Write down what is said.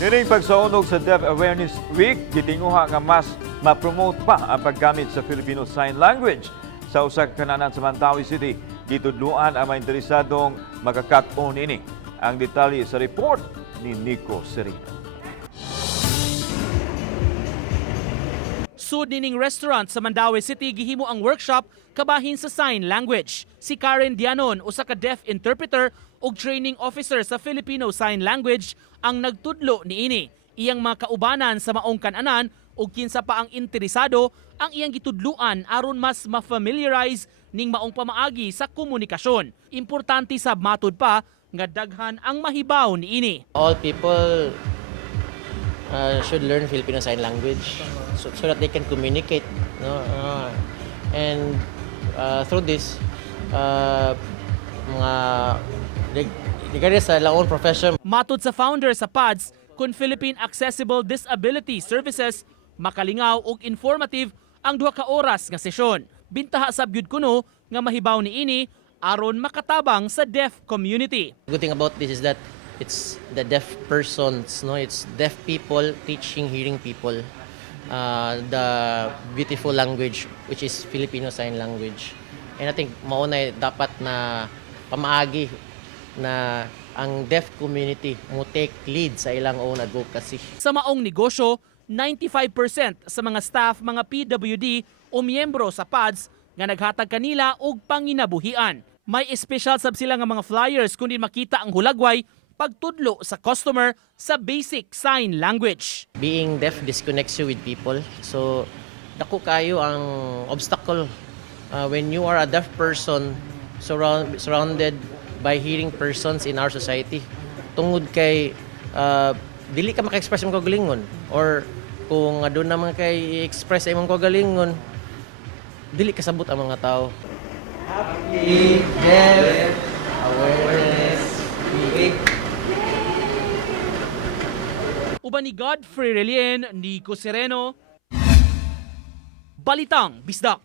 Nining pagsaunog sa Deaf Awareness Week, gitinguha nga mas ma-promote pa ang paggamit sa Filipino Sign Language. Sa usa ka kan-anan sa Mandaue City, gitudluan ang mga interesadong makat-on ini. Ang detalye sa report ni Nico Serino. Sud nining restaurant sa Mandaue City gihimo ang workshop kabahin sa sign language. Si Karen Dianon, usa ka deaf interpreter ug training officer sa Filipino Sign Language, ang nagtudlo niini. Iyang mga kaubanan sa maong kan-anan ug kinsa pa ang interesado ang iyang gitudluan aron mas ma-familiarize ning maong pamaagi sa komunikasyon. Importante sa matud pa nga daghan ang mahibaw niini. All people should learn Filipino Sign Language so that they can communicate, no? And through this, mga regardless sa laon profession. Matud sa founder sa PADS, kung Philippine Accessible Disability Services, makalingaw ug informative ang 2 ka oras nga sesyon. Bintaha sabyud kuno nga mahibaw niini aron makatabang sa deaf community. The good thing about this is that it's the deaf persons, no? It's deaf people teaching hearing people the beautiful language which is Filipino Sign Language. And I think maunay dapat na pamaagi na ang deaf community mo take lead sa ilang own advocacy. Sa maong negosyo, 95% sa mga staff, mga PWD o miyembro sa PADS nga naghatag kanila og panginabuhian. May espesyal sab sila nga mga flyers kundi makita ang hulagway pagtudlo sa customer sa basic sign language. Being deaf disconnects you with people. So dako kayo ang obstacle when you are a deaf person surrounded by hearing persons in our society. Tungod kay dili ka maka-express imong kagalingon, or kung adun naman kay i-express imong kagalingon, dili kasabot ang mga tao. Happy Deaf Awareness Week. Uban ni Godfrey Relien, Nico Sereno, Balitang Bisdak.